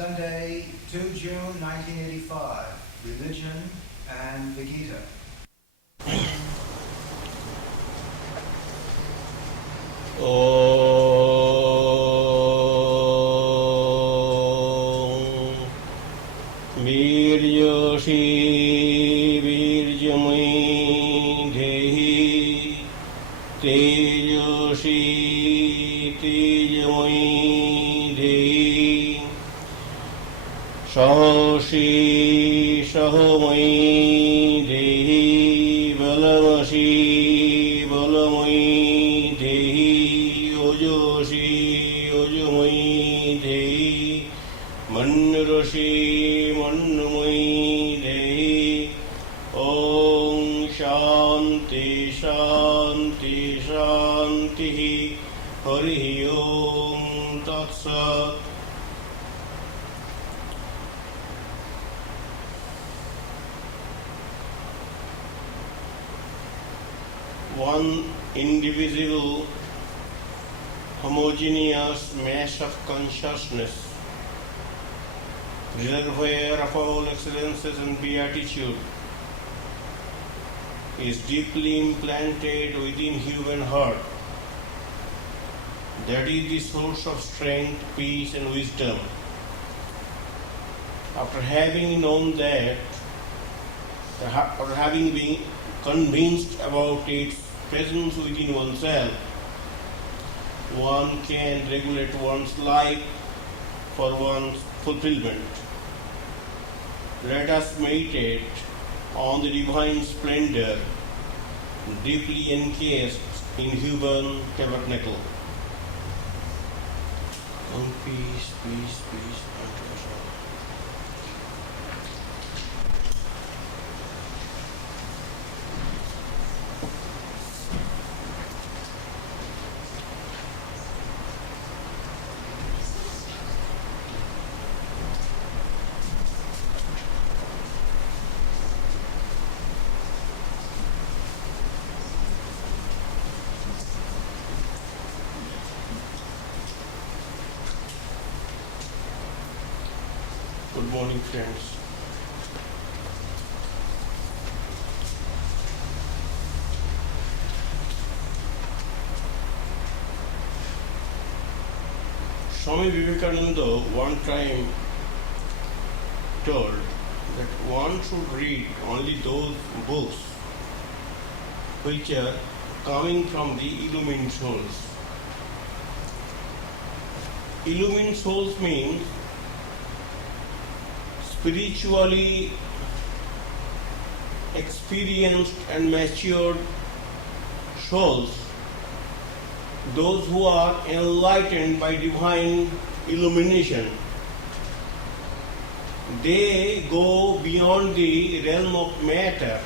Sunday, 2 June 1985, Religion and the Gita. Viryoshi Virjamai Dehi Tejoshi Tejamai Dehi Sahoshi Sahamai Dehi Balamasi Balamai Dehi Ojoshi Ojamai Dehi Manurashi Manumai Dehi. Om Shanti Shanti Shanti Hari Om Tat Sat. One indivisible, homogeneous mass of consciousness, reservoir of all excellences and beatitude, is deeply implanted within human heart. That is the source of strength, peace and wisdom. After having known that, after having been convinced about its presence within oneself, one can regulate one's life for one's fulfillment. Let us meditate on the divine splendor deeply encased in human tabernacle. Peace, peace, peace unto us all. Good morning, friends. Swami Virajananda one time told that one should read only those books which are coming from the illumined souls. Illumined souls means spiritually experienced and matured souls, those who are enlightened by divine illumination. They go beyond the realm of matter.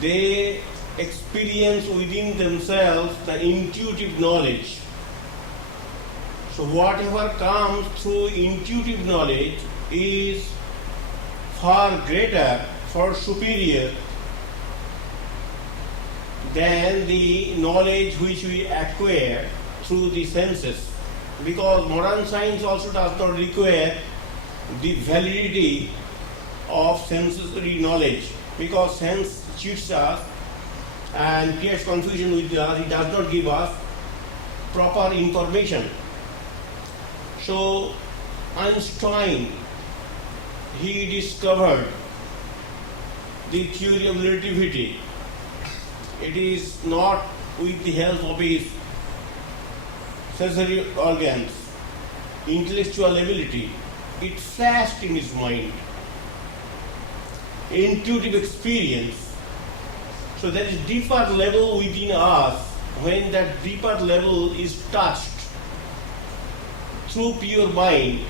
They experience within themselves the intuitive knowledge. So whatever comes through intuitive knowledge is far greater, far superior than the knowledge which we acquire through the senses. Because modern science also does not require the validity of sensory knowledge, because sense cheats us and creates confusion with us. It does not give us proper information. So Einstein, he discovered the theory of relativity. It is not with the help of his sensory organs, intellectual ability. It flashed in his mind. Intuitive experience. So there is deeper level within us. When that deeper level is touched through pure mind,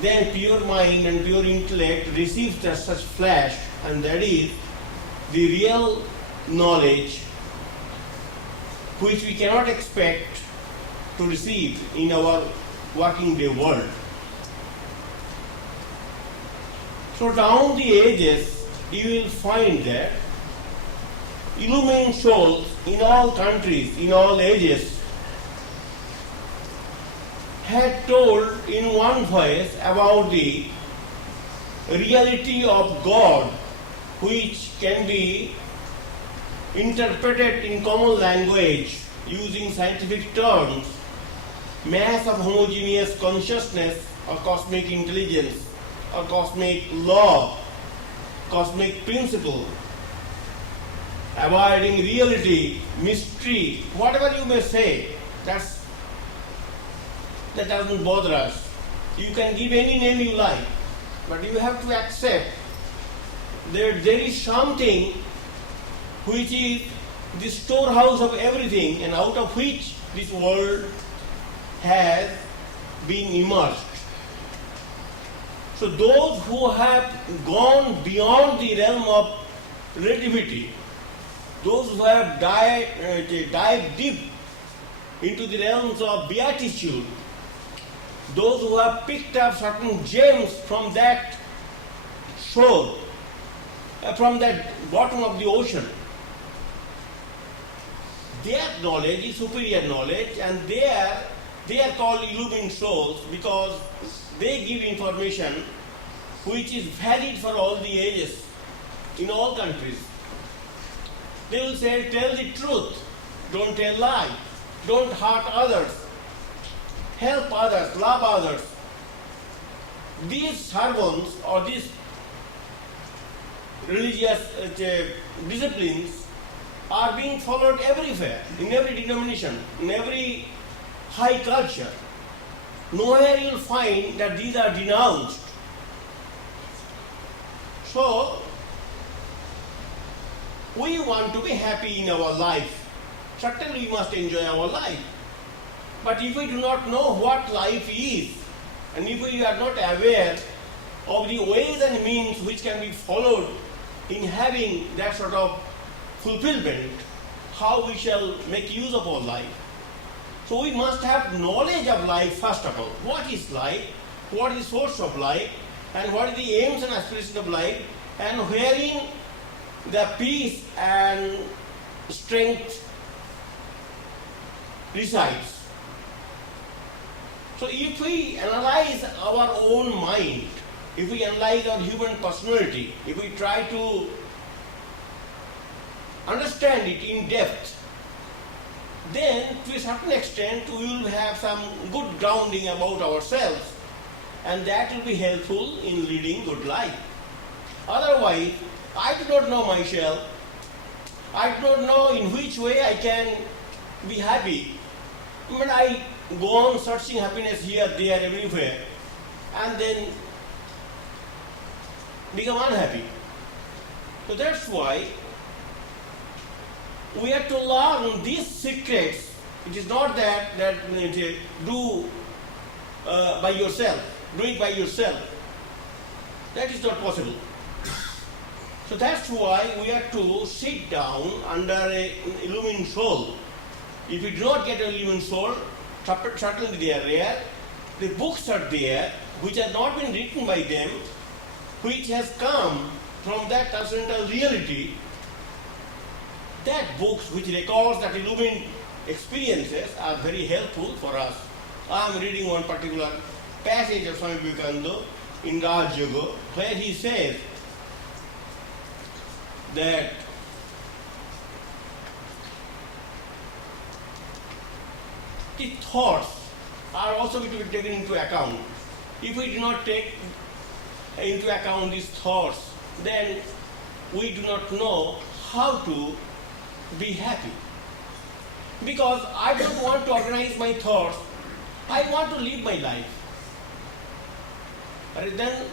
then pure mind and pure intellect receives such flash, and that is the real knowledge which we cannot expect to receive in our working day world. So down the ages, you will find that illumined souls in all countries, in all ages, had told in one voice about the reality of God, which can be interpreted in common language using scientific terms, mass of homogeneous consciousness or cosmic intelligence or cosmic law, cosmic principle, avoiding reality, mystery, whatever you may say, that doesn't bother us. You can give any name you like, but you have to accept that there is something which is the storehouse of everything and out of which this world has been immersed. So those who have gone beyond the realm of relativity, those who have dived deep into the realms of beatitude, those who have picked up certain gems from that shore, from that bottom of the ocean, their knowledge is superior knowledge, and they are called illumined souls because they give information which is valid for all the ages, in all countries. They will say, tell the truth, don't tell lie, don't hurt others, help others, love others. These sermons or these religious disciplines are being followed everywhere, in every denomination, in every high culture. Nowhere you will find that these are denounced. So, we want to be happy in our life. Certainly we must enjoy our life. But if we do not know what life is, and if we are not aware of the ways and means which can be followed in having that sort of fulfillment, how we shall make use of our life. So we must have knowledge of life first of all. What is life? What is the source of life? And what are the aims and aspirations of life? And wherein the peace and strength resides. So if we analyze our own mind, if we analyze our human personality, if we try to understand it in depth, then to a certain extent we will have some good grounding about ourselves, and that will be helpful in leading good life. Otherwise, I do not know myself, I do not know in which way I can be happy, but I go on searching happiness here, there, everywhere, and then become unhappy. So that's why we have to learn these secrets. It is not that do by yourself, do it by yourself. That is not possible. So that's why we have to sit down under an illumined soul. If we do not get an illumined soul, certainly they are rare. The books are there which have not been written by them, which has come from that transcendental reality. That books which records that illumined experiences are very helpful for us. I am reading one particular passage of Swami Virajananda in Raj Yoga, where he says that the thoughts are also to be taken into account. If we do not take into account these thoughts, then we do not know how to be happy. Because I don't want to organize my thoughts, I want to live my life. But then,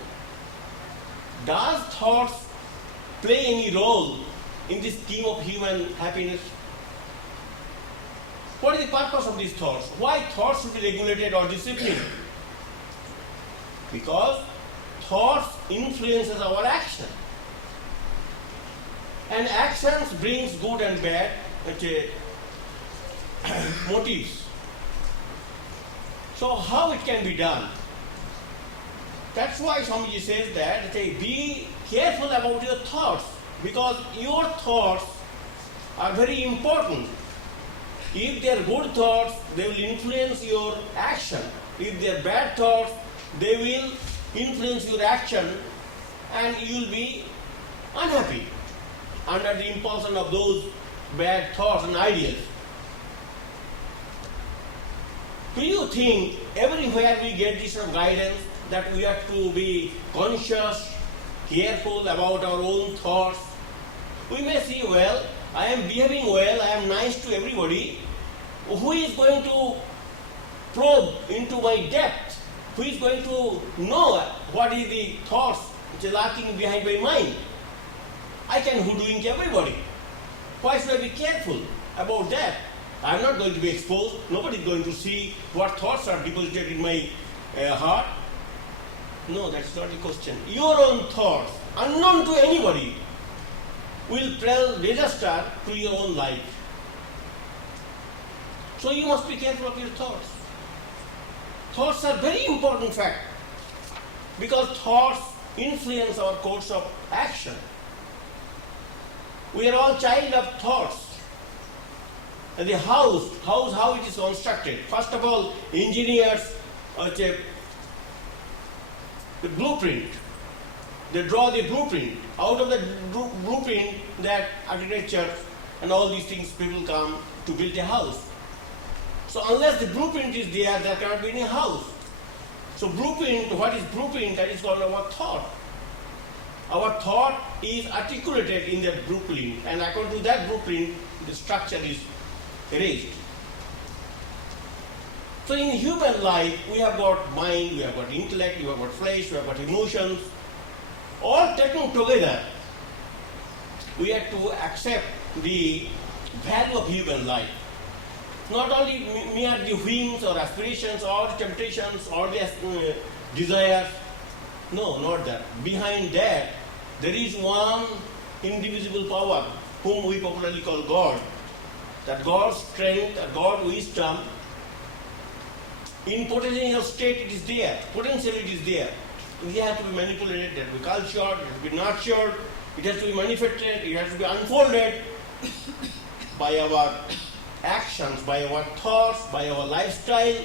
does thoughts play any role in this scheme of human happiness? What is the purpose of these thoughts? Why thoughts should be regulated or disciplined? Because thoughts influences our action. And actions brings good and bad motives. So how it can be done? That's why Swamiji says that be careful about your thoughts, because your thoughts are very important. If they are good thoughts, they will influence your action. if they are bad thoughts, they will influence your action and you will be unhappy under the impulsion of those bad thoughts and ideas. Do you think everywhere we get this sort of guidance that we have to be conscious, careful about our own thoughts? We may see, well, I am behaving well, I am nice to everybody. Who is going to probe into my depth? Who is going to know what is the thoughts which are lurking behind my mind? I can hoodwink everybody. Why should I be careful about that? I am not going to be exposed. Nobody is going to see what thoughts are deposited in my heart. No, that's not the question. Your own thoughts, unknown to anybody, will register to your own life. So you must be careful of your thoughts. Thoughts are very important fact because thoughts influence our course of action. We are all child of thoughts. And the house, how it is constructed. First of all, engineers the blueprint. They draw the blueprint. Out of the blueprint, that architecture and all these things, people come to build a house. So unless the blueprint is there, there cannot be any house. So blueprint, what is blueprint? That is called our thought. Our thought is articulated in that blueprint, and according to that blueprint, the structure is erased. So in human life, we have got mind, we have got intellect, we have got flesh, we have got emotions, all taken together. We have to accept the value of human life. Not only mere the whims or aspirations or temptations or the desires. No, not that. Behind that, there is one indivisible power whom we popularly call God. That God's strength, that God's wisdom, in potential state it is there. Potentially it is there. It has to be manipulated, it has to be cultured, it has to be nurtured, it has to be manifested, it has to be unfolded by our actions, by our thoughts, by our lifestyle,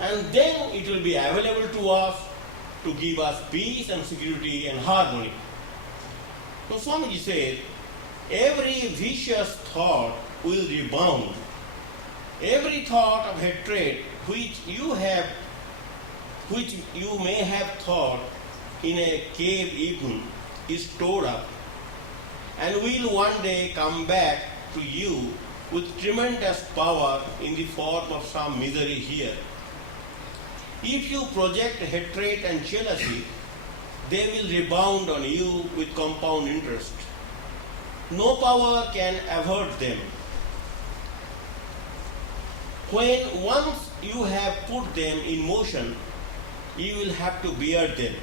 and then it will be available to us to give us peace and security and harmony. So Swamiji said, every vicious thought will rebound. Every thought of hatred which you may have thought in a cave even is stored up and will one day come back to you with tremendous power in the form of some misery here. If you project hatred and jealousy, they will rebound on you with compound interest. No power can avert them. When once you have put them in motion, you will have to bear them.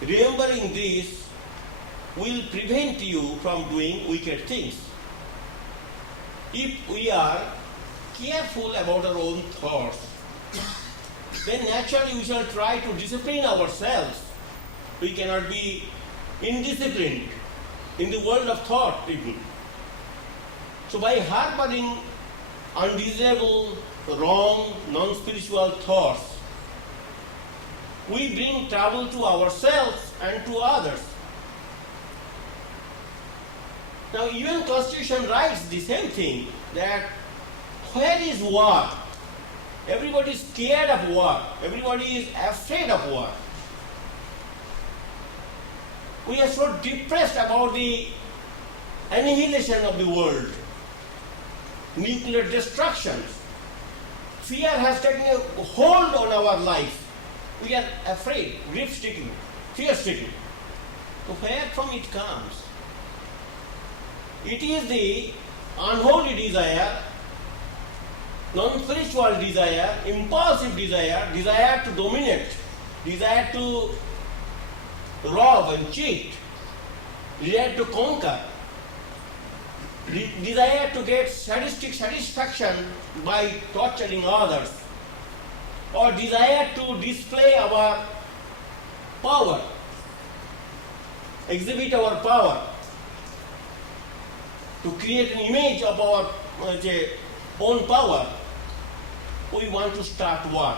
Remembering this will prevent you from doing wicked things. If we are careful about our own thoughts, then naturally we shall try to discipline ourselves. We cannot be indisciplined in the world of thought even. So by harboring undesirable, wrong, non-spiritual thoughts, we bring trouble to ourselves and to others. Now even Constitution writes the same thing, that where is war? Everybody is scared of war. Everybody is afraid of war. We are so depressed about the annihilation of the world, nuclear destructions. Fear has taken a hold on our life. We are afraid, grief-stricken, fear-stricken. So where from it comes? It is the unholy desire, non-spiritual desire, impulsive desire, desire to dominate, desire to rob and cheat, desire to conquer, desire to get sadistic satisfaction by torturing others, or desire to display our power, exhibit our power, to create an image of our own power. We want to start war.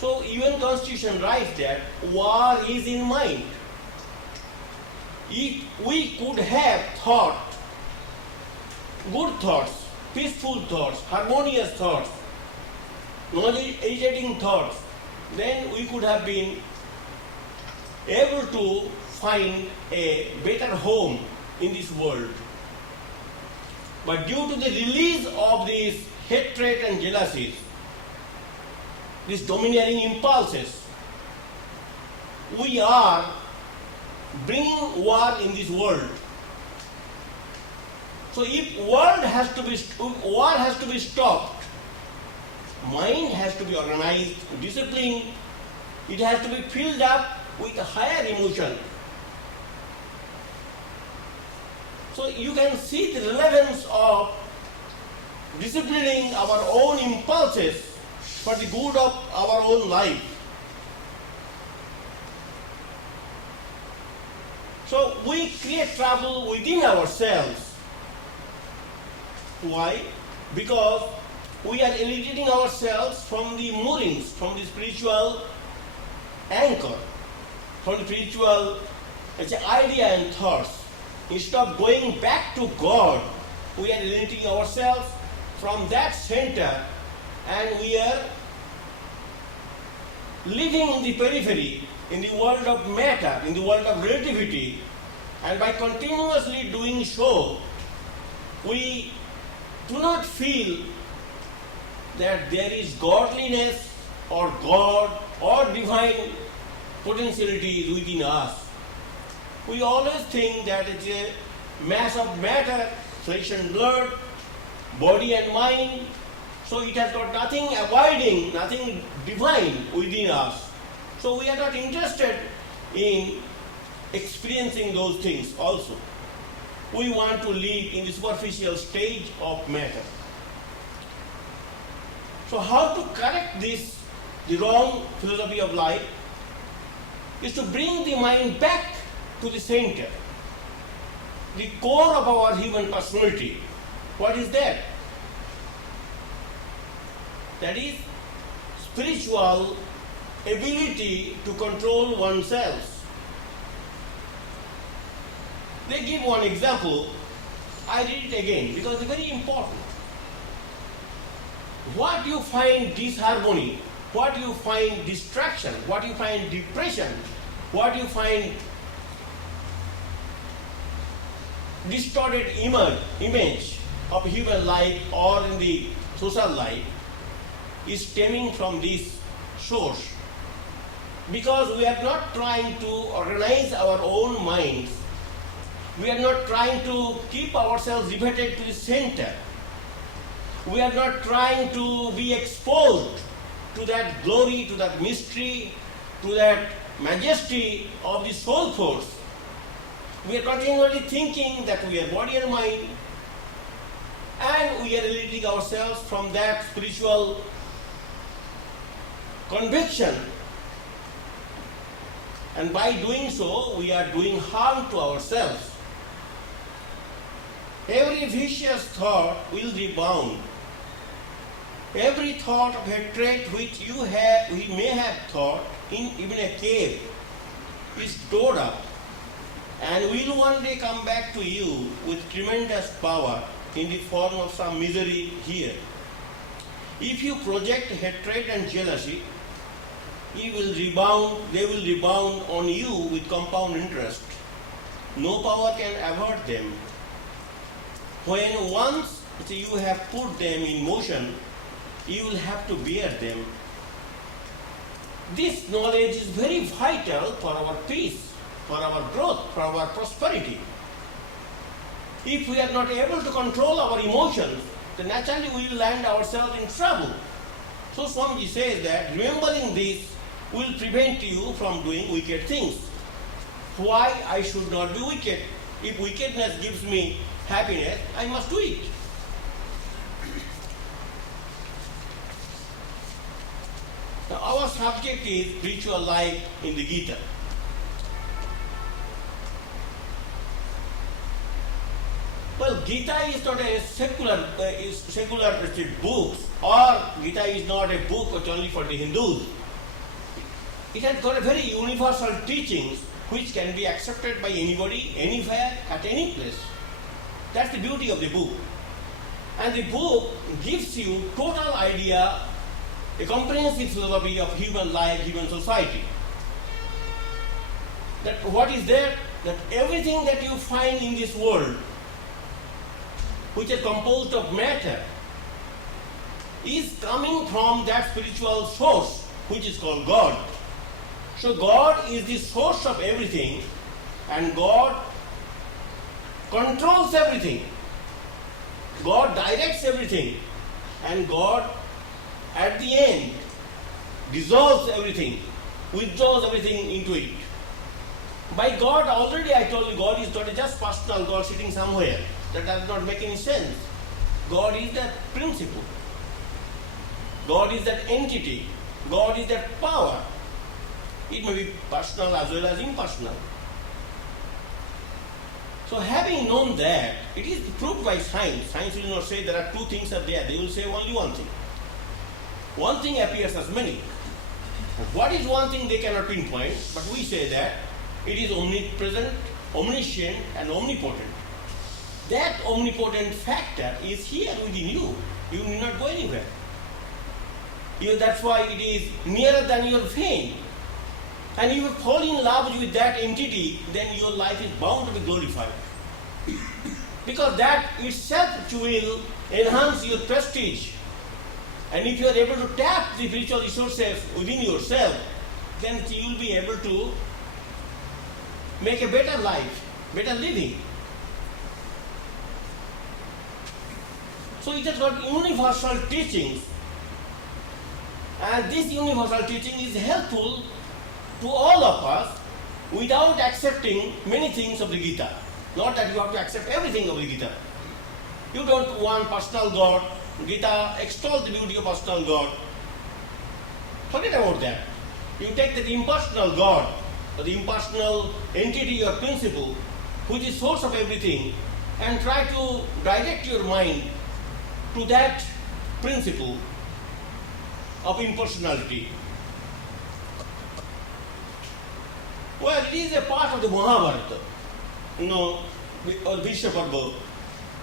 So even Constitution writes that war is in mind. If we could have thought, good thoughts, peaceful thoughts, harmonious thoughts, knowledge-agitating thoughts, then we could have been able to find a better home in this world. But due to the release of these hatred and jealousies, these domineering impulses, we are bringing war in this world. So if war has to be stopped, mind has to be organized, disciplined, it has to be filled up with a higher emotion. So you can see the relevance of disciplining our own impulses for the good of our own life. So we create trouble within ourselves. Why? Because we are alienating ourselves from the moorings, from the spiritual anchor, from the spiritual idea and thoughts. Instead of going back to God, we are alienating ourselves from that center, and we are living in the periphery, in the world of matter, in the world of relativity. And by continuously doing so, we do not feel that there is godliness or God or divine potentiality within us. We always think that it's a mass of matter, flesh and blood, body and mind, so it has got nothing abiding, nothing divine within us. So we are not interested in experiencing those things also. We want to live in the superficial stage of matter. So how to correct this, the wrong philosophy of life, is to bring the mind back to the center, the core of our human personality. What is that? That is spiritual ability to control oneself. They give one example. I read it again because it's very important. What you find disharmony, what you find distraction, what you find depression, what you find distorted image of human life or in the social life is stemming from this source. Because we are not trying to organize our own minds, we are not trying to keep ourselves riveted to the center, we are not trying to be exposed to that glory, to that mystery, to that majesty of the soul force. We are continually thinking that we are body and mind, and we are releasing ourselves from that spiritual conviction. And by doing so, we are doing harm to ourselves. Every vicious thought will rebound. Every thought of hatred which we may have thought in even a cave is stored up and will one day come back to you with tremendous power in the form of some misery here. If you project hatred and jealousy, they will rebound on you with compound interest. No power can avert them. When once you have put them in motion, you will have to bear them. This knowledge is very vital for our peace, for our growth, for our prosperity. If we are not able to control our emotions, then naturally we will land ourselves in trouble. So Swamiji says that remembering this will prevent you from doing wicked things. Why I should not be wicked? If wickedness gives me happiness, I must do it. Now our subject is spiritual life in the Gita. Well, Gita is not a secular book, or Gita is not a book which only for the Hindus. It has got a very universal teachings which can be accepted by anybody, anywhere, at any place. That's the beauty of the book. And the book gives you total idea, a comprehensive philosophy of human life, human society. That what is there? That everything that you find in this world, which is composed of matter, is coming from that spiritual source, which is called God. So God is the source of everything, and God controls everything. God directs everything, and God at the end dissolves everything, withdraws everything into it. By God, already I told you, God is not just personal God sitting somewhere. That does not make any sense. God is that principle. God is that entity. God is that power. It may be personal as well as impersonal. So having known that, it is proved by science. Science will not say there are two things are there. They will say only one thing. One thing appears as many. What is one thing they cannot pinpoint, but we say that it is omnipresent, omniscient and omnipotent. That omnipotent factor is here within you. You need not go anywhere. That's why it is nearer than your vein. And if you fall in love with that entity, then your life is bound to be glorified. Because that itself will enhance your prestige. And if you are able to tap the spiritual resources within yourself, then you will be able to make a better life, better living. So it has got universal teachings. And this universal teaching is helpful to all of us without accepting many things of the Gita. Not that you have to accept everything of the Gita. You don't want personal God. Gita extols the beauty of personal God. Forget about that. You take the impersonal God, or the impersonal entity or principle, which is source of everything, and try to direct your mind to that principle of impersonality. Well, it is a part of the Mahabharata, or Bishop Parva.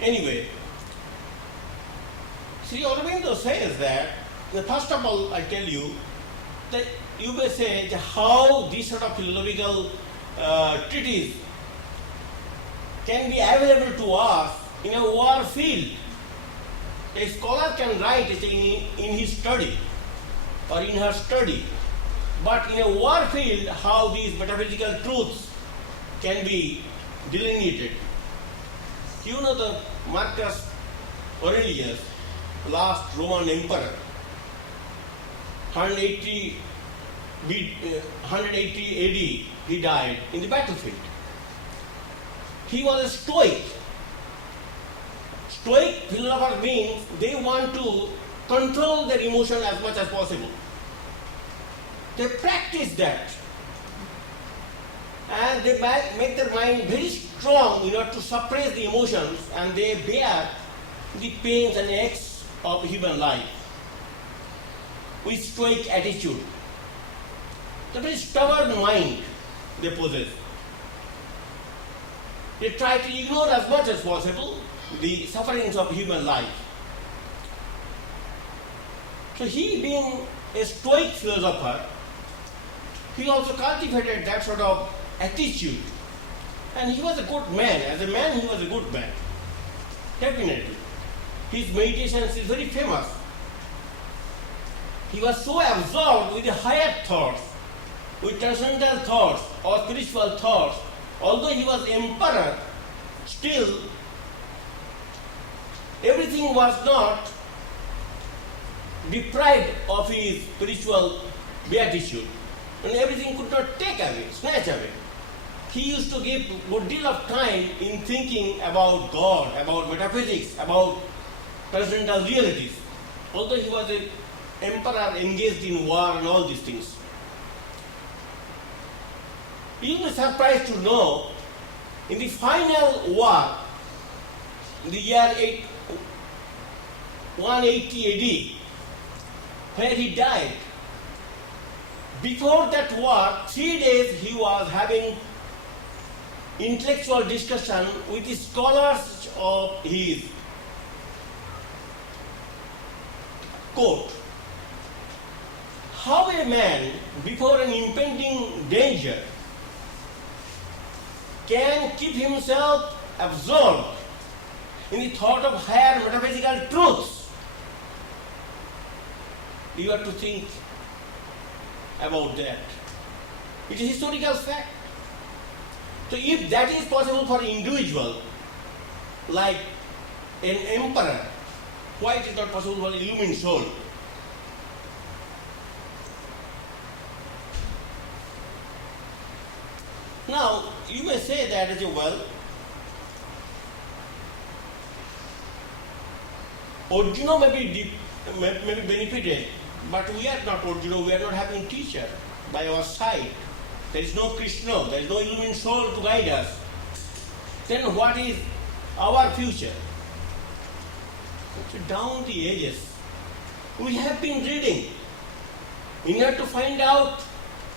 Anyway, Sri Aurobindo says that, first of all, I tell you, that you may say how this sort of philosophical treatise can be available to us in a war field. A scholar can write it in his study or in her study, but in a war field, how these metaphysical truths can be delineated. You know the Marcus Aurelius, last Roman emperor, 180 AD, he died in the battlefield. He was a Stoic. Stoic philosopher means they want to control their emotion as much as possible. They practice that. And they make their mind very strong in order to suppress the emotions, and they bear the pains and aches of human life with Stoic attitude. The very stubborn mind they possess. They try to ignore as much as possible the sufferings of human life. So he, being a Stoic philosopher, he also cultivated that sort of attitude. And he was a good man. As a man, he was a good man. Definitely. His meditations is very famous. He was so absorbed with the higher thoughts, with transcendental thoughts or spiritual thoughts. Although he was emperor, still everything was not deprived of his spiritual beatitude, and everything could not take away, snatch away. He used to give a good deal of time in thinking about God, about metaphysics, about transcendental realities. Although he was an emperor engaged in war and all these things. You will be surprised to know, in the final war, in the year 180 AD, where he died, Before that work, 3 days he was having intellectual discussion with the scholars of his court. How a man, before an impending danger, can keep himself absorbed in the thought of higher metaphysical truths? You have to think about that. It is historical fact. So if that is possible for an individual, like an emperor, why it is not possible for an illumined soul? Now, you may say that as well, Arjuna may be benefited, but we are not Arjuna, we are not having teacher by our side. There is no Krishna, there is no illumined soul to guide us. Then what is our future? So down the ages, we have been reading in order to find out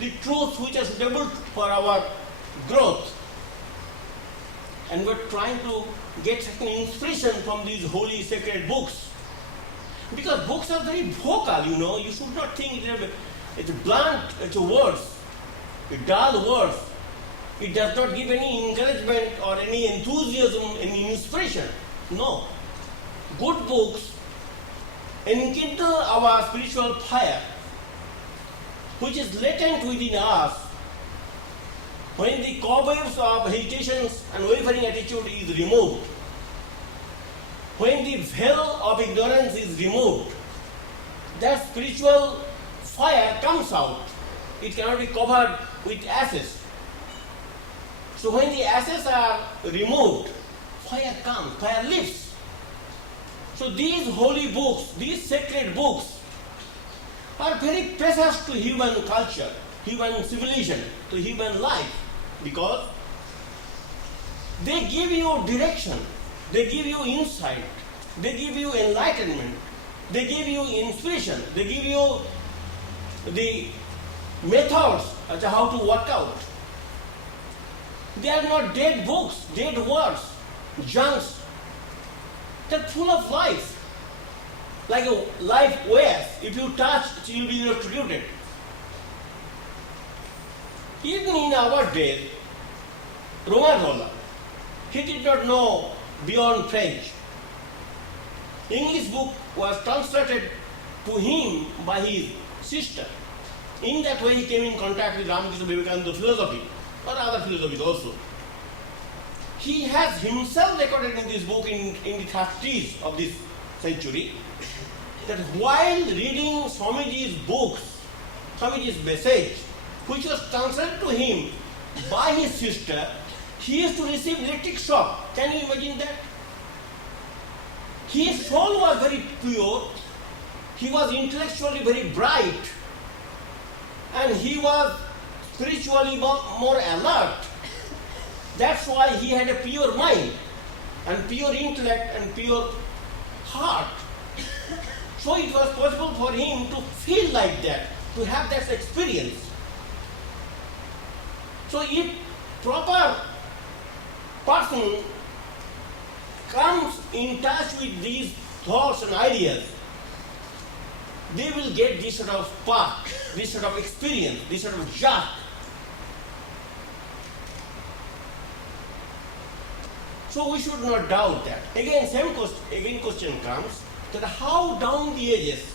the truths which are suitable for our growth. And we're trying to get certain inspiration from these holy sacred books. Because books are very vocal, you should not think it's blunt, it's words, dull words. It does not give any encouragement or any enthusiasm, any inspiration. No. Good books enkindle our spiritual fire, which is latent within us. When the cobwebs of hesitations and wavering attitude is removed, when the veil of ignorance is removed, that spiritual fire comes out. It cannot be covered with ashes. So when the ashes are removed, fire comes, fire lives. So these holy books, these sacred books, are very precious to human culture, human civilization, to human life, because they give you direction, they give you insight, they give you enlightenment, they give you inspiration, they give you the methods as to how to work out. They are not dead books, dead words, junks. They're full of life. Like a life well. If you touch, you will be electrocuted. Even in our days, Ramakrishna, he did not know beyond French. English book was translated to him by his sister. In that way he came in contact with Ramakrishna Vivekananda philosophy or other philosophies also. He has himself recorded in this book in the 30s of this century that while reading Swamiji's books, Swamiji's message, which was translated to him by his sister, he used to receive electric shock. Can you imagine that? His soul was very pure, he was intellectually very bright, and he was spiritually more alert. That's why he had a pure mind and pure intellect and pure heart. So it was possible for him to feel like that, to have that experience. So if proper person comes in touch with these thoughts and ideas, they will get this sort of spark, this sort of experience, this sort of joy. So we should not doubt that. Again, question comes that how down the ages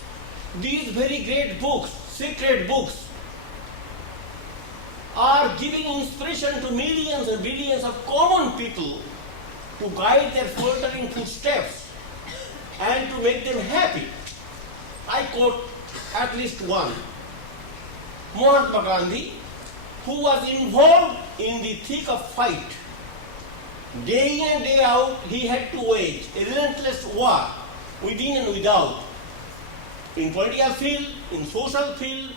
these very great books, sacred books, are giving inspiration to millions and billions of common people to guide their faltering footsteps and to make them happy. I quote at least one. Mahatma Gandhi, who was involved in the thick of fight. Day in and day out, he had to wage a relentless war within and without. In political field, in social field,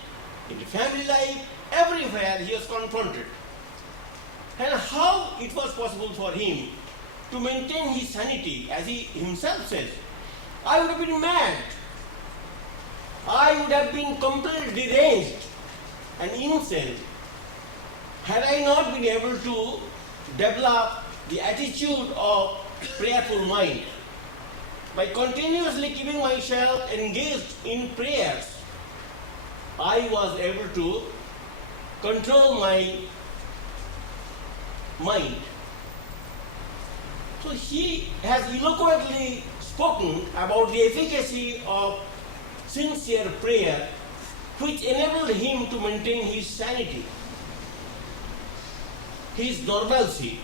in the family life, everywhere he was confronted. And how it was possible for him to maintain his sanity, as he himself says, I would have been mad. I would have been completely deranged and innocent had I not been able to develop the attitude of prayerful mind. By continuously keeping myself engaged in prayers, I was able to control my mind. So he has eloquently spoken about the efficacy of sincere prayer, which enabled him to maintain his sanity, his normalcy.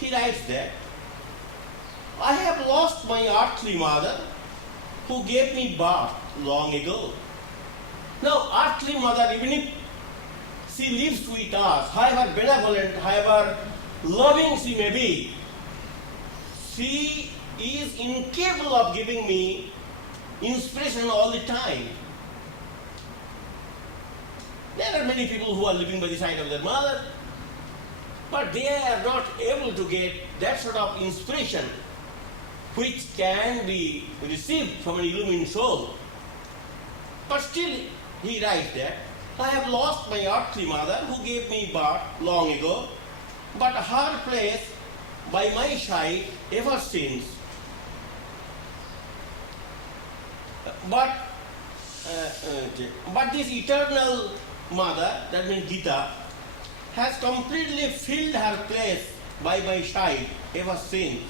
He writes that, I have lost my earthly mother who gave me birth long ago. Now, earthly mother, even if she lives with us, however benevolent, however loving she may be, she is incapable of giving me inspiration all the time. There are many people who are living by the side of their mother, but they are not able to get that sort of inspiration which can be received from an illumined soul. But still, he writes that, I have lost my earthly mother who gave me birth long ago, but her place by my side ever since. But this eternal mother, that means Gita, has completely filled her place by my side ever since.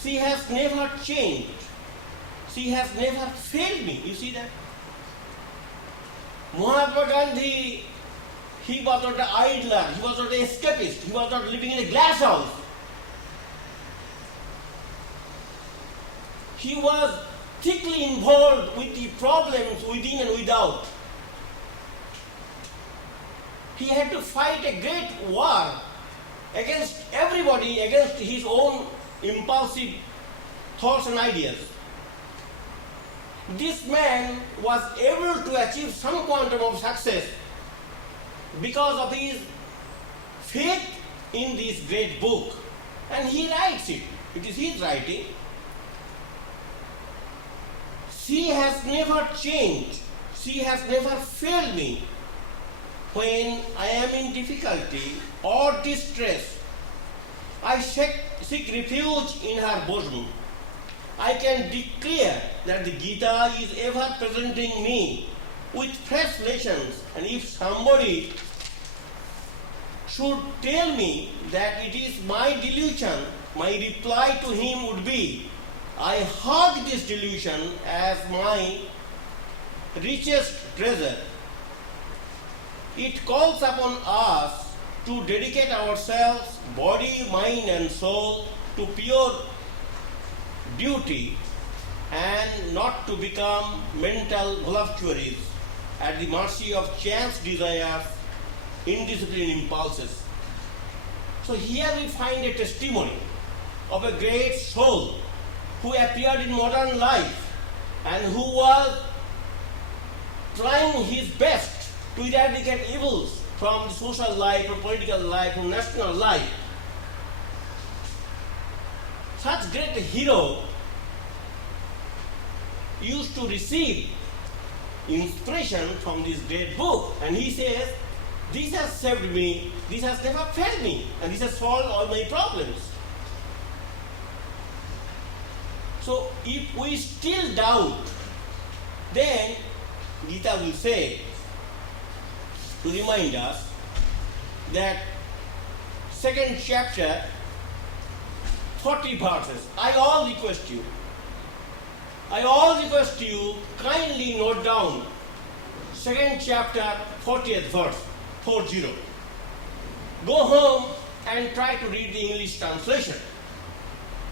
She has never changed. She has never failed me. You see that? Mahatma Gandhi, he was not an idler, he was not an escapist, he was not living in a glass house. He was thickly involved with the problems within and without. He had to fight a great war against everybody, against his own impulsive thoughts and ideas. This man was able to achieve some quantum of success because of his faith in this great book. And he writes it. It is his writing. She has never changed. She has never failed me. When I am in difficulty or distress, I seek refuge in her bosom. I can declare that the Gita is ever presenting me with fresh lessons, and if somebody should tell me that it is my delusion, my reply to him would be, I hug this delusion as my richest treasure. It calls upon us to dedicate ourselves, body, mind and soul, to pure duty and not to become mental voluptuaries at the mercy of chance desires, indisciplined impulses. So here we find a testimony of a great soul who appeared in modern life and who was trying his best to eradicate evils from the social life, from political life, from national life. Such great hero used to receive inspiration from this great book, and he says, this has saved me, this has never failed me, and this has solved all my problems. So if we still doubt, then Gita will say, to remind us, that second chapter, 40 verses, I all request you, kindly note down second chapter, 40th verse, 40. Go home and try to read the English translation.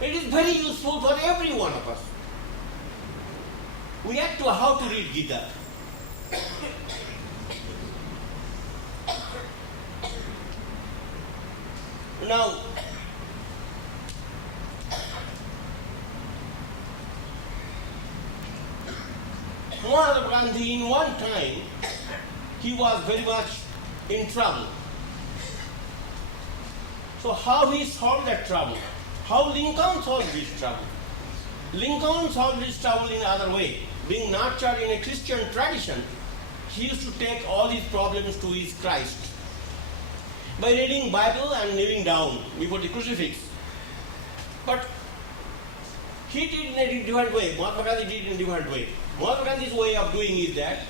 It is very useful for every one of us. We have to how to read Gita. Now, Mahatma Gandhi, in one time, he was very much in trouble. So how he solved that trouble? How Lincoln solved this trouble? Lincoln solved this trouble in another way. Being nurtured in a Christian tradition, he used to take all his problems to his Christ by reading Bible and kneeling down before the crucifix. But he did it in a different way. Mahatma Gandhi did it in a different way. Mahatma Gandhi's way of doing is that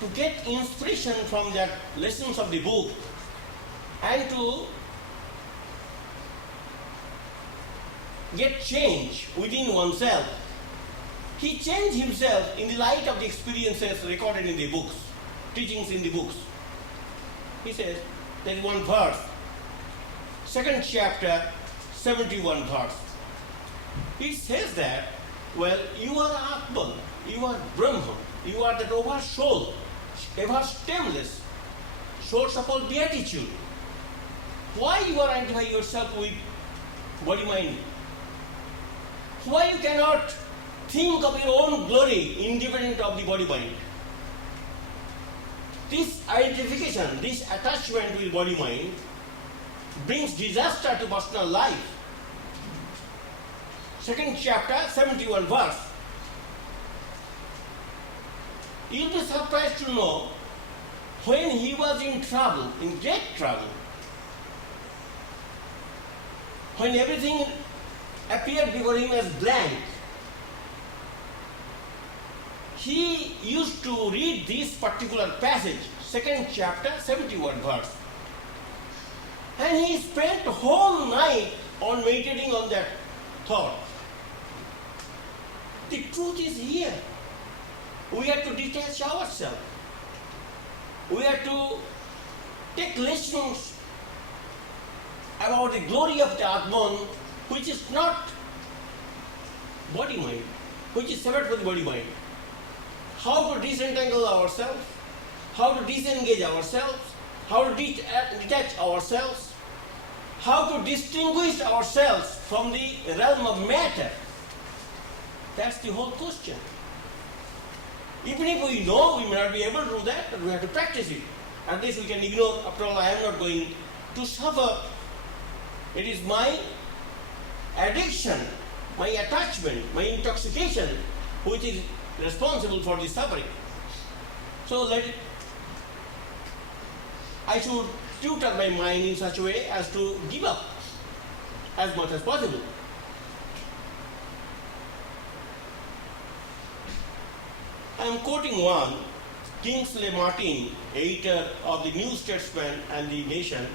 to get inspiration from that lessons of the book and to get change within oneself. He changed himself in the light of the experiences recorded in the books, teachings in the books. He says, there is one verse, second chapter, 71 verse. It says that, well, you are Atman, you are Brahman, you are that over soul, ever stemless, source of all beatitude. Why you are identifying yourself with body mind? Why you cannot think of your own glory independent of the body mind? This identification, this attachment with body mind brings disaster to personal life. Second chapter, 71 verse. You'll be surprised to know when he was in trouble, in great trouble, when everything appeared before him as blank, he used to read this particular passage, second chapter, 71 verse. And he spent the whole night on meditating on that thought. The truth is here. We have to detach ourselves. We have to take lessons about the glory of the Atman, which is not body mind, which is separate from the body mind. How to disentangle ourselves, how to disengage ourselves, how to detach ourselves, how to distinguish ourselves from the realm of matter. That's the whole question. Even if we know we may not be able to do that, but we have to practice it. At least we can ignore, after all, I am not going to suffer. It is my addiction, my attachment, my intoxication, which is responsible for the suffering. So I should tutor my mind in such a way as to give up as much as possible. I am quoting one, Kingsley Martin, editor of the New Statesman and the Nation.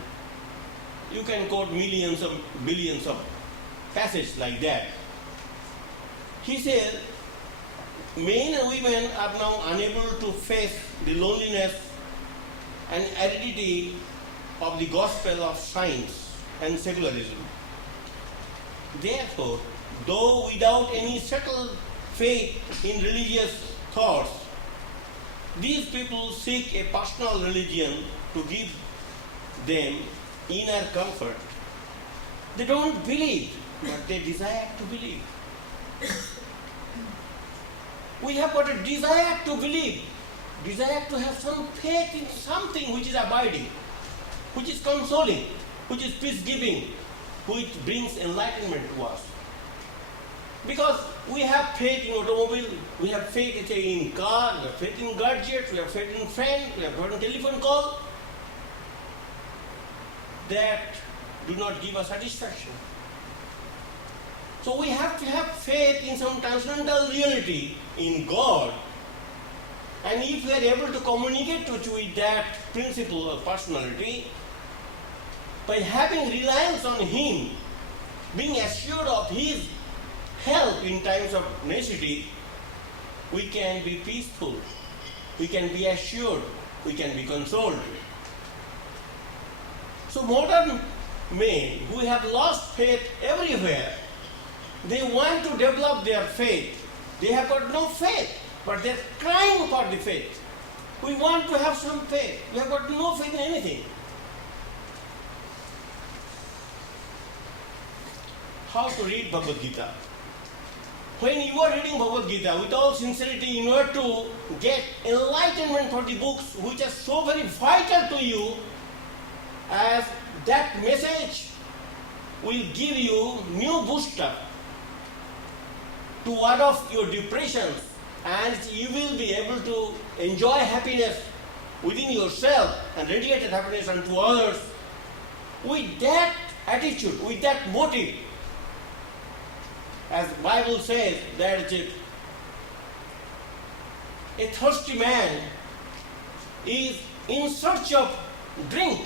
You can quote millions of billions of passages like that. He says, men and women are now unable to face the loneliness and aridity of the gospel of science and secularism. Therefore, though without any settled faith in religious thoughts, these people seek a personal religion to give them inner comfort. They don't believe, but they desire to believe. We have got a desire to believe, desire to have some faith in something which is abiding, which is consoling, which is peace-giving, which brings enlightenment to us. Because we have faith in automobile, we have faith in car, we have faith in gadgets, we have faith in friends, we have faith in telephone call, that do not give us satisfaction. So we have to have faith in some transcendental reality, in God. And if we are able to communicate with that principle of personality, by having reliance on Him, being assured of His help in times of necessity, we can be peaceful, we can be assured, we can be consoled. So modern men who have lost faith everywhere, they want to develop their faith. They have got no faith, but they are crying for the faith. We want to have some faith. We have got no faith in anything. How to read Bhagavad Gita? When you are reading Bhagavad Gita with all sincerity in order to get enlightenment for the books which are so very vital to you, as that message will give you new booster to ward off your depressions, and you will be able to enjoy happiness within yourself and radiated happiness unto others, with that attitude, with that motive, as the Bible says that a thirsty man is in search of drink.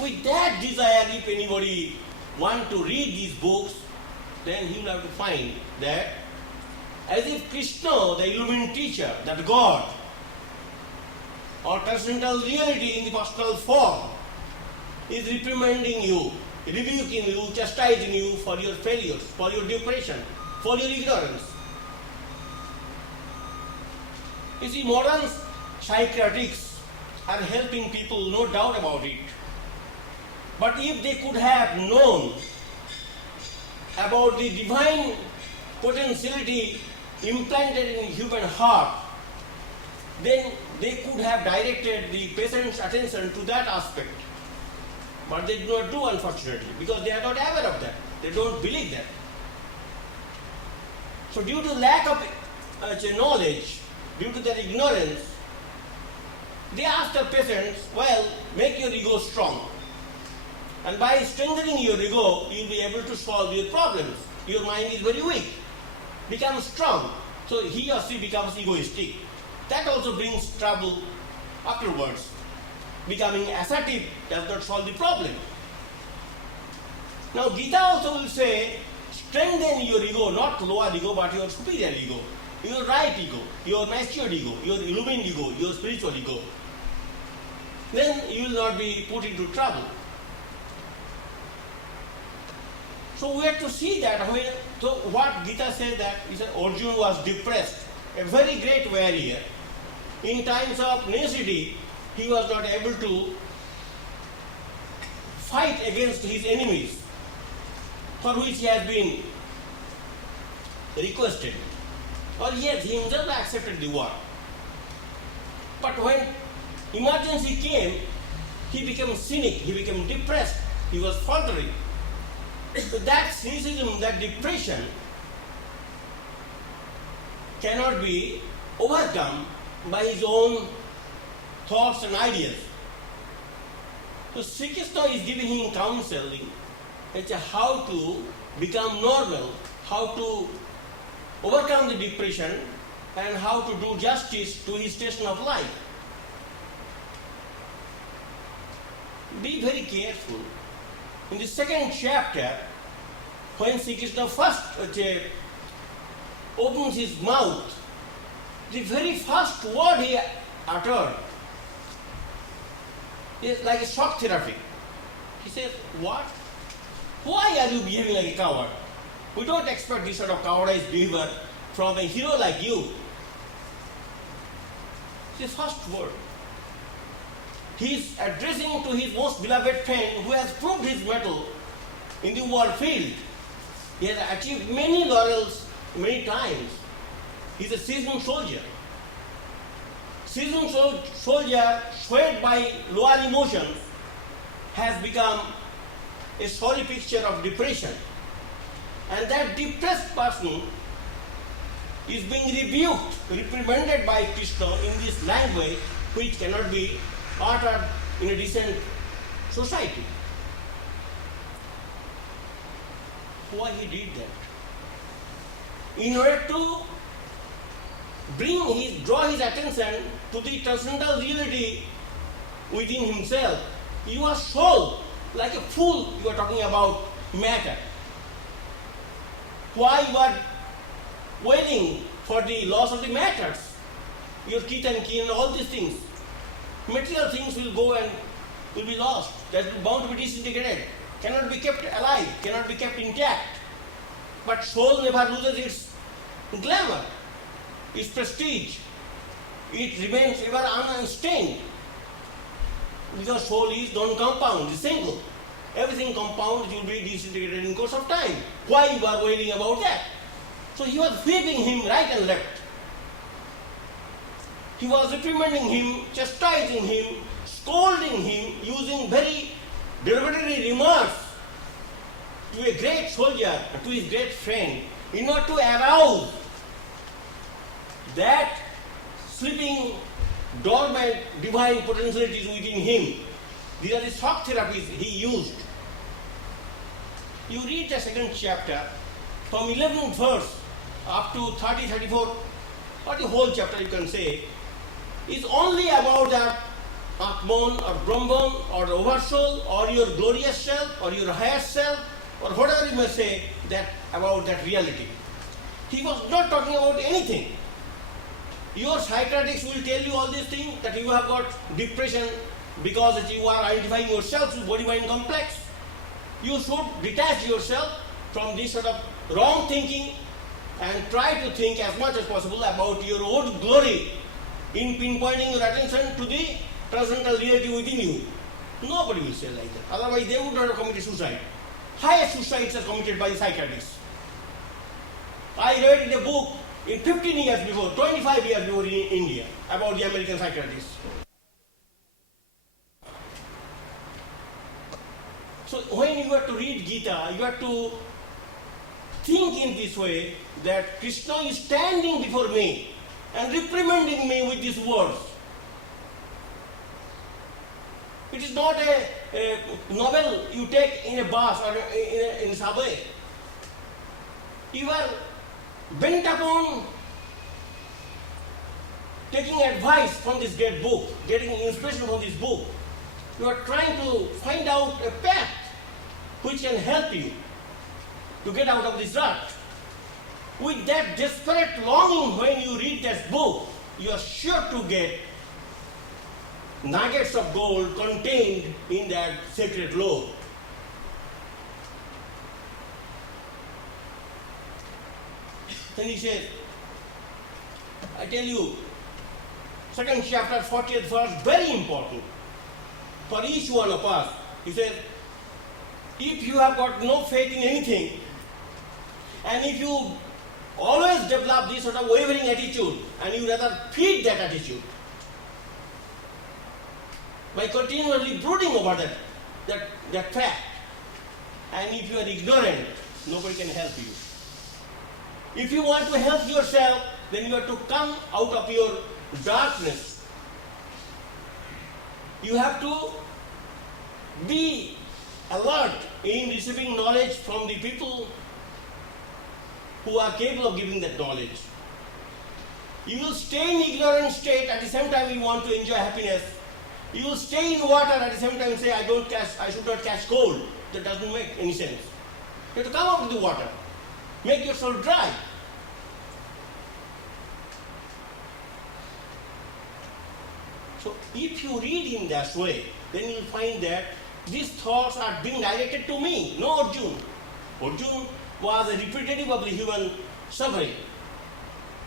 With that desire, if anybody want to read these books, then he will have to find that as if Krishna, the illumined teacher, that God, or transcendental reality in the personal form, is reprimanding you, rebuking you, chastising you for your failures, for your depression, for your ignorance. You see, modern psychiatrists are helping people, no doubt about it. But if they could have known about the divine potentiality implanted in human heart, then they could have directed the patient's attention to that aspect. But they do not do, unfortunately, because they are not aware of that. They don't believe that. So due to lack of knowledge, due to their ignorance, they ask the patients, well, make your ego strong. And by strengthening your ego, you will be able to solve your problems. Your mind is very weak. Become strong. So he or she becomes egoistic. That also brings trouble afterwards. Becoming assertive does not solve the problem. Now Gita also will say, strengthen your ego, not lower ego, but your superior ego, your right ego, your matured ego, your illumined ego, your spiritual ego. Then you will not be put into trouble. So we have to see that so what Gita says that is that Arjuna was depressed, a very great warrior. In times of necessity, he was not able to fight against his enemies, for which he has been requested. Or yes, he himself accepted the war. But when emergency came, he became cynic, he became depressed, he was faltering. So that cynicism, that depression cannot be overcome by his own thoughts and ideas. So Sri Krishna is giving him counseling as to how to become normal, how to overcome the depression, and how to do justice to his station of life. Be very careful. In the second chapter, when Sri Krishna first opens his mouth, the very first word he uttered is like a shock therapy. He says, what? Why are you behaving like a coward? We don't expect this sort of cowardice behavior from a hero like you. It's the first word. He is addressing to his most beloved friend who has proved his mettle in the war field. He has achieved many laurels many times. He is a seasoned soldier. Seasoned soldier, swayed by lower emotions, has become a sorry picture of depression. And that depressed person is being rebuked, reprimanded by Krishna in this language which cannot be uttered in a decent society. Why he did that? In order to draw his attention to the transcendental reality within himself. You are sold like a fool. You are talking about matter. Why you are waiting for the loss of the matters? Your kith and kin and all these things. Material things will go and will be lost. That is bound to be disintegrated. Cannot be kept alive, cannot be kept intact. But soul never loses its glamour, its prestige. It remains ever unstained. Because soul is non-compound, is single. Everything compounds will be disintegrated in course of time. Why you are worrying about that? So he was whipping him right and left. He was reprimanding him, chastising him, scolding him, using very derogatory remarks to a great soldier, to his great friend, in order to arouse that sleeping, dormant divine potentialities within him. These are the shock therapies he used. You read the second chapter, from 11th verse up to 30, 34, or the whole chapter you can say, is only about that Atman or Brahman or the oversoul or your glorious self or your higher self or whatever you may say that about that reality. He was not talking about anything. Your psychiatrist will tell you all these things, that you have got depression because you are identifying yourself with body-mind complex. You should detach yourself from this sort of wrong thinking and try to think as much as possible about your own glory in pinpointing your attention to the transcendental reality within you. Nobody will say like that. Otherwise they would not have committed suicide. Highest suicides are committed by the psychiatrists. I read in a book in 15 years before, 25 years before in India about the American psychiatrists. So when you have to read Gita, you have to think in this way that Krishna is standing before me and reprimanding me with these words. It is not a novel you take in a bus or in a subway. You are bent upon taking advice from this great book, getting inspiration from this book. You are trying to find out a path which can help you to get out of this rut. With that desperate longing, when you read this book, you are sure to get nuggets of gold contained in that sacred lore. Then he says, I tell you, second chapter, 40th verse, very important for each one of us. He says, if you have got no faith in anything, and if you always develop this sort of wavering attitude, and you rather feed that attitude by continually brooding over that fact, and if you are ignorant, nobody can help you. If you want to help yourself, then you have to come out of your darkness. You have to be alert in receiving knowledge from the people who are capable of giving that knowledge. You will stay in ignorant state, at the same time you want to enjoy happiness. You will stay in water, at the same time say, I should not catch cold. That doesn't make any sense. You have to come out of the water. Make yourself dry. So if you read in that way, then you will find that these thoughts are being directed to me, no Arjuna. Arjuna was a representative of the human suffering.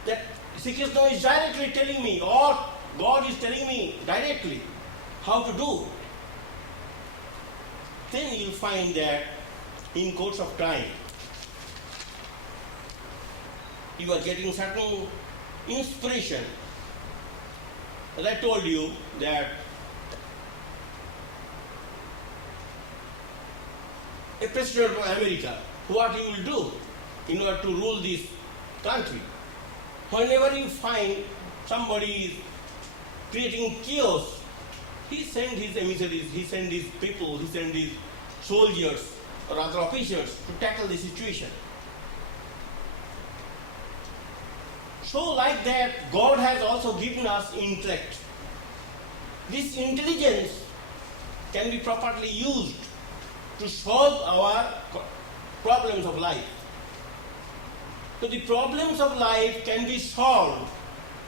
That Sri Krishna is directly telling me, or God is telling me directly how to do. Then you will find that in course of time, you are getting certain inspiration. As I told you that a president of America, what he will do in order to rule this country. Whenever you find somebody is creating chaos, he sends his emissaries, he sends his people, he sends his soldiers or other officers to tackle the situation. So like that, God has also given us intellect. This intelligence can be properly used to solve our problems of life. So the problems of life can be solved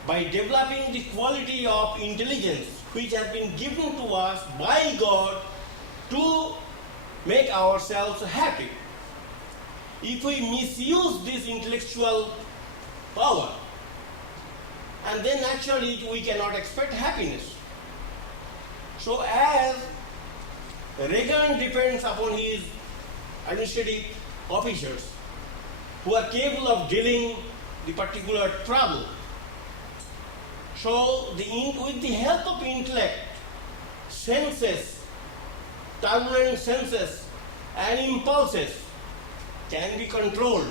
by developing the quality of intelligence which has been given to us by God to make ourselves happy. If we misuse this intellectual power, and then naturally we cannot expect happiness. So as Reagan depends upon his administrative officers who are capable of dealing the particular trouble. So with the help of intellect, senses, turbulent senses and impulses can be controlled.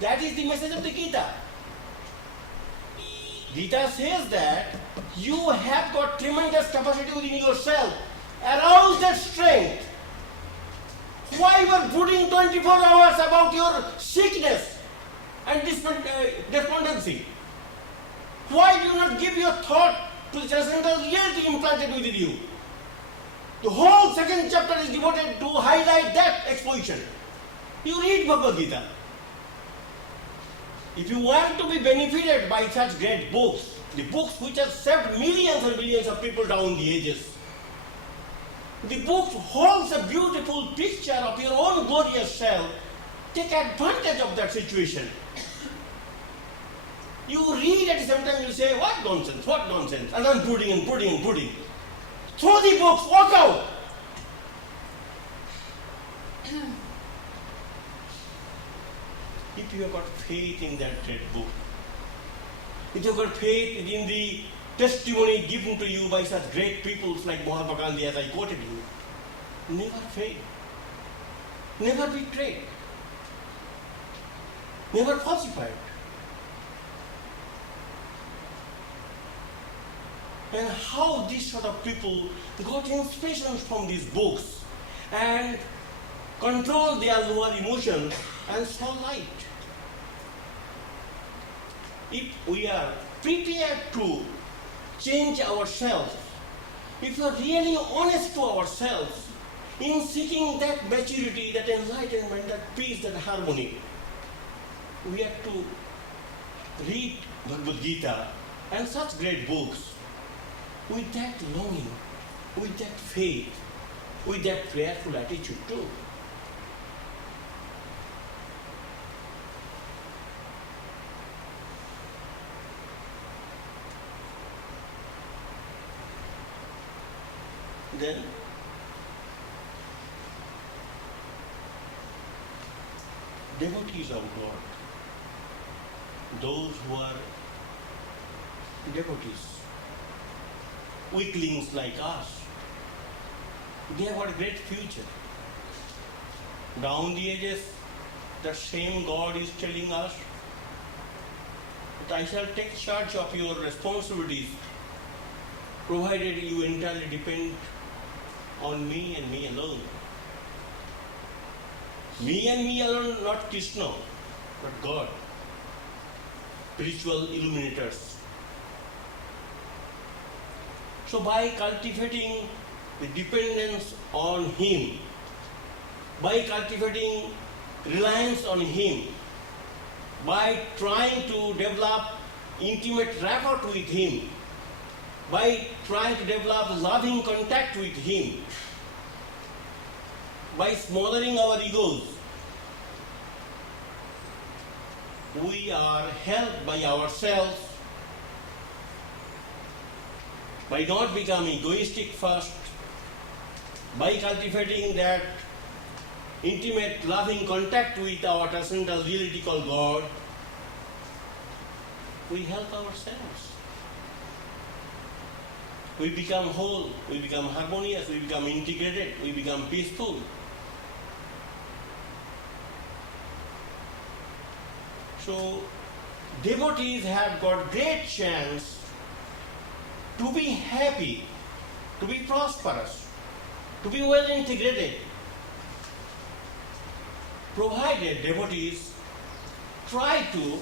That is the message of the Gita. Gita says that you have got tremendous capacity within yourself. Arouse that strength. Why you are brooding 24 hours about your sickness and despondency? Why do you not give your thought to the transcendental reality implanted within you? The whole second chapter is devoted to highlight that exposition. You read Bhagavad Gita. If you want to be benefited by such great books, the books which have saved millions and millions of people down the ages, the book holds a beautiful picture of your own glorious self. Take advantage of that situation. You read at the same time, you say, what nonsense, and I'm brooding. Throw the books, walk out. If you have got faith in that great book, if you have got faith in the testimony given to you by such great people like Mahatma Gandhi, as I quoted you, never fail, never betray, never falsified. And how these sort of people got inspiration from these books and control their lower emotions and saw light. If we are prepared to change ourselves, if we are really honest to ourselves in seeking that maturity, that enlightenment, that peace, that harmony, we have to read Bhagavad Gita and such great books with that longing, with that faith, with that prayerful attitude too. Then devotees of God, those who are devotees, weaklings like us, they have got a great future. Down the ages, the same God is telling us that I shall take charge of your responsibilities, provided you entirely depend on me and me alone. Me and me alone, not Krishna, but God, spiritual illuminators. So by cultivating the dependence on Him, by cultivating reliance on Him, by trying to develop intimate rapport with Him, by trying to develop loving contact with Him, by smothering our egos, we are helped by ourselves by not becoming egoistic first, by cultivating that intimate loving contact with our transcendental reality called God, we help ourselves. We become whole, we become harmonious, we become integrated, we become peaceful. So, devotees have got great chance to be happy, to be prosperous, to be well integrated, provided devotees try to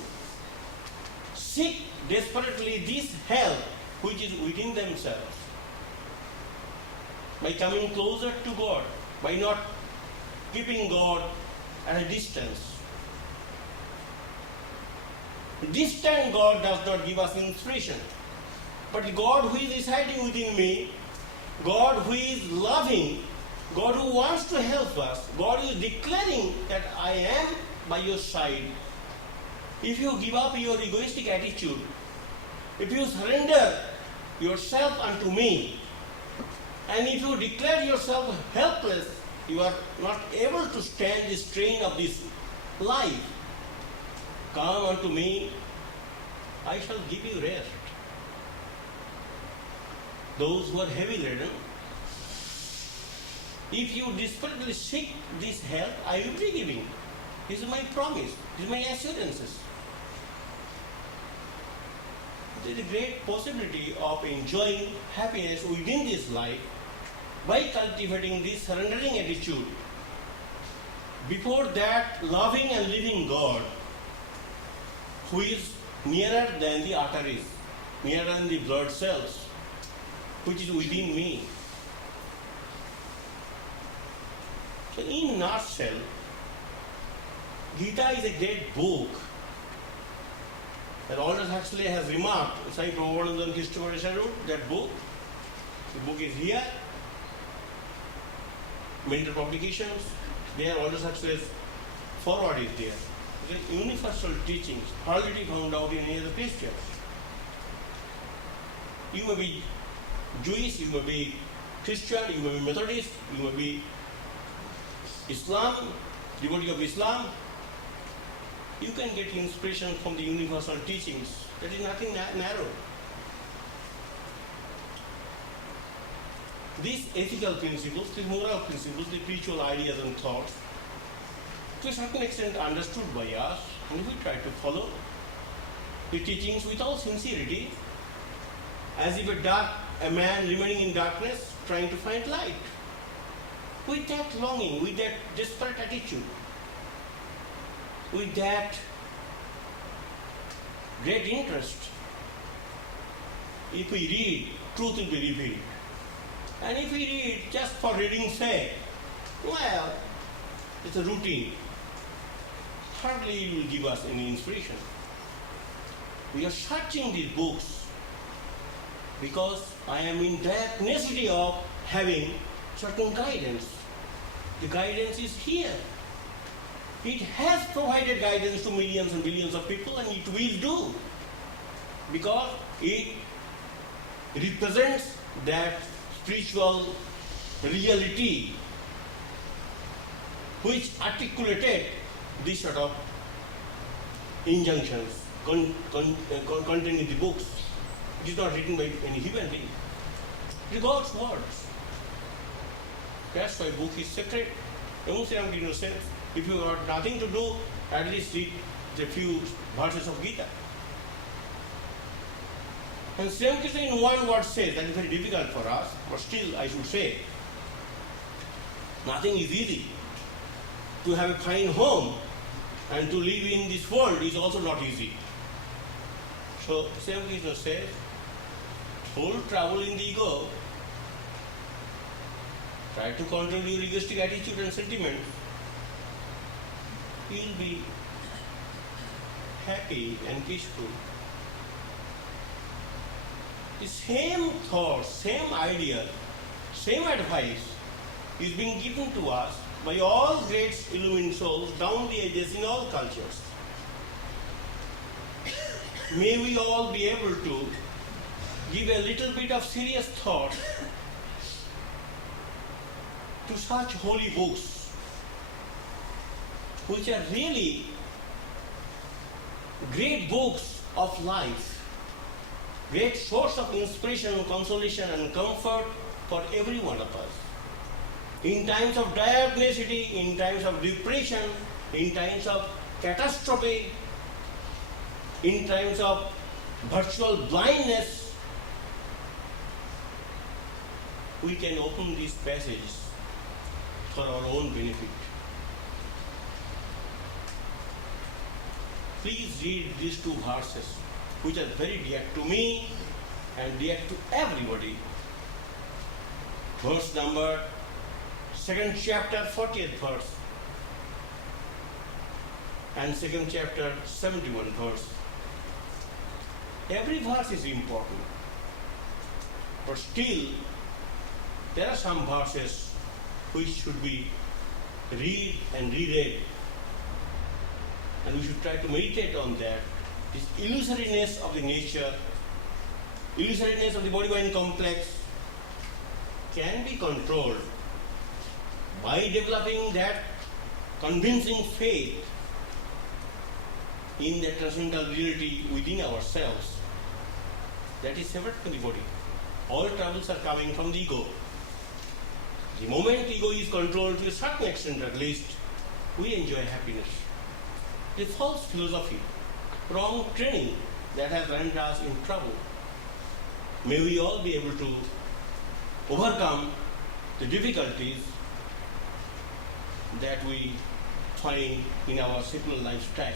seek desperately this help which is within themselves, by coming closer to God, by not keeping God at a distance. Distant God does not give us inspiration, but God who is residing within me, God who is loving, God who wants to help us, God who is declaring that I am by your side. If you give up your egoistic attitude, if you surrender yourself unto me, and if you declare yourself helpless, you are not able to stand the strain of this life, come unto me, I shall give you rest. Those who are heavy laden, if you desperately seek this help, I will be giving. This is my promise, this is my assurances. there is a great possibility of enjoying happiness within this life by cultivating this surrendering attitude. Before that, loving and living God, who is nearer than the arteries, nearer than the blood cells, which is within me. So in a nutshell, Gita is a great book that Aldous Huxley has remarked. Swami Prabhupada History wrote that book. The book is here. Mental publications. There Aldous Huxley's forward is there. The universal teachings hardly found out in any other Christians. You may be Jewish, you may be Christian, you may be Methodist, you may be Islam, devotee of Islam. You can get inspiration from the universal teachings. That is nothing narrow. These ethical principles, the moral principles, the spiritual ideas and thoughts, to a certain extent understood by us, and we try to follow the teachings with all sincerity, as if a man remaining in darkness trying to find light. With that longing, with that desperate attitude, with that great interest, if we read, truth will be revealed. And if we read just for reading's sake, well, it's a routine. Hardly it will give us any inspiration. We are searching these books because I am in that necessity of having certain guidance. The guidance is here. It has provided guidance to millions and billions of people, and it will do, because it represents that spiritual reality which articulated these sort of injunctions contained in the books. It is not written by any human being. It is God's words. That's why book is sacred. Ramakrishna says, if you have nothing to do, at least read the few verses of Gita. And Swami Krishna in one word says, that is very difficult for us, but still I should say, nothing is easy. To have a fine home and to live in this world is also not easy. So Swami Krishna says, don't travel in the ego. Try to control your egoistic attitude and sentiment. You will be happy and peaceful. The same thought, same idea, same advice is being given to us by all great illumined souls down the ages in all cultures. May we all be able to give a little bit of serious thought to such holy books, which are really great books of life, great source of inspiration, consolation and comfort for every one of us. In times of dire necessity, in times of depression, in times of catastrophe, in times of virtual blindness, we can open these passages for our own benefit. Please read these two verses, which are very dear to me and dear to everybody. Verse number, 2nd chapter, 40th verse, and 2nd chapter, 71 verse. Every verse is important, but still there are some verses which should be read and reread, and we should try to meditate on that. This illusoriness of the nature, illusoriness of the body-mind complex can be controlled by developing that convincing faith in the transcendental reality within ourselves that is separate from the body. All troubles are coming from the ego. The moment ego is controlled to a certain extent at least, we enjoy happiness. The false philosophy, wrong training that has rendered us in trouble. May we all be able to overcome the difficulties that we find in our secular lifestyle.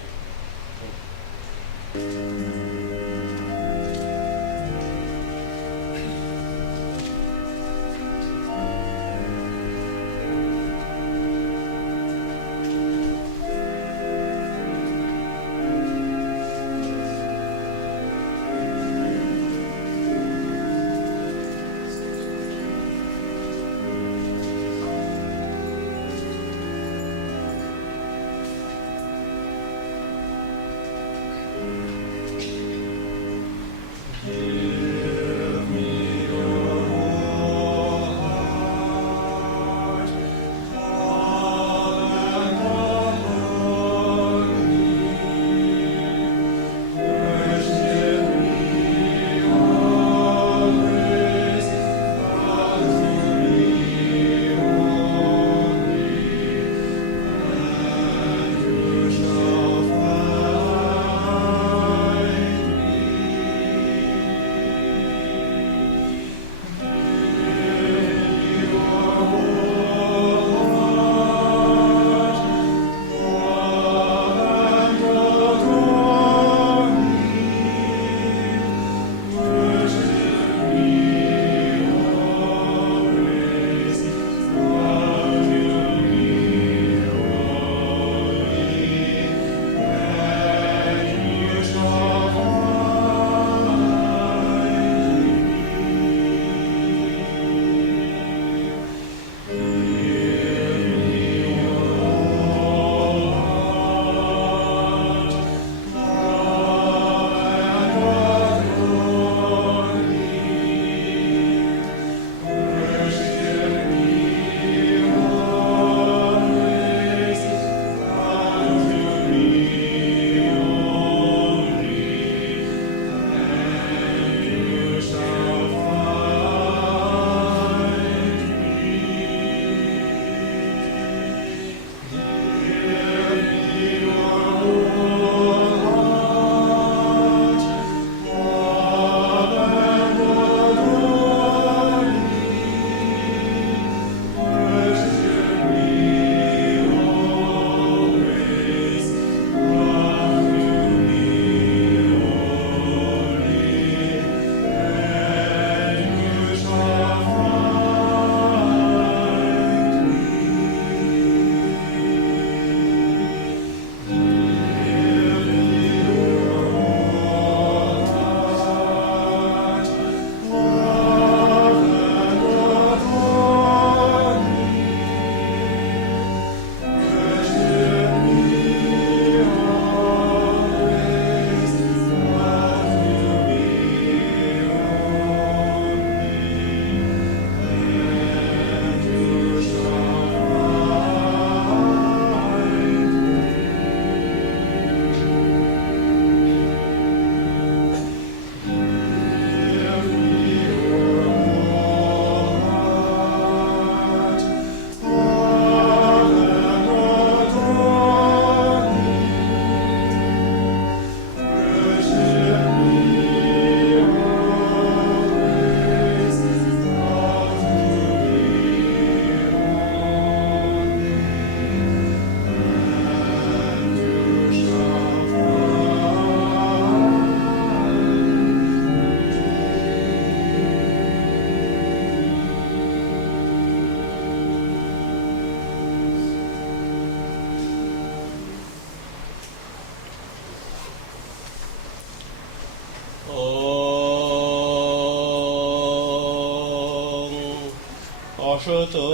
Ashato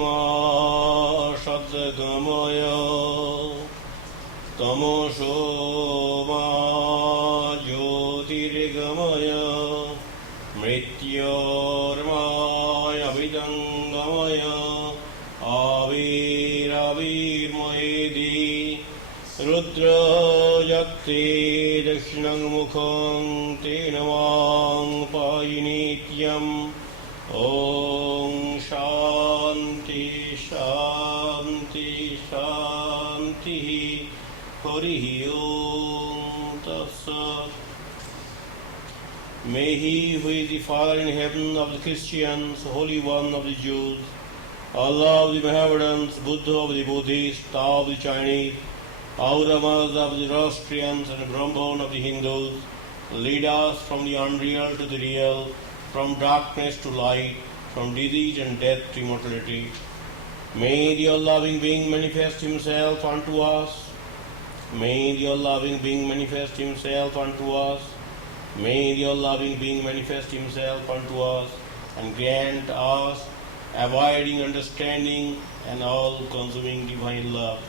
ma sadgamaya tamosho ma jyotirgamaya mrityormaya vidangamaya avirmoedi rudra yakti dakshinang mukham tenamang payinityam Om Shanti Shanti Shanti Hari Om Tassa. May He who is the Father in heaven of the Christians, Holy One of the Jews, Allah of the Mohammedans, Buddha of the Buddhists, Tao of the Chinese, Auramas of the Zoroastrians, and Brahman of the Hindus, lead us from the unreal to the real, from darkness to light, from disease and death to immortality. May the all-loving being manifest Himself unto us. May the all-loving being manifest Himself unto us. May the all-loving being manifest Himself unto us and grant us abiding understanding and all-consuming divine love.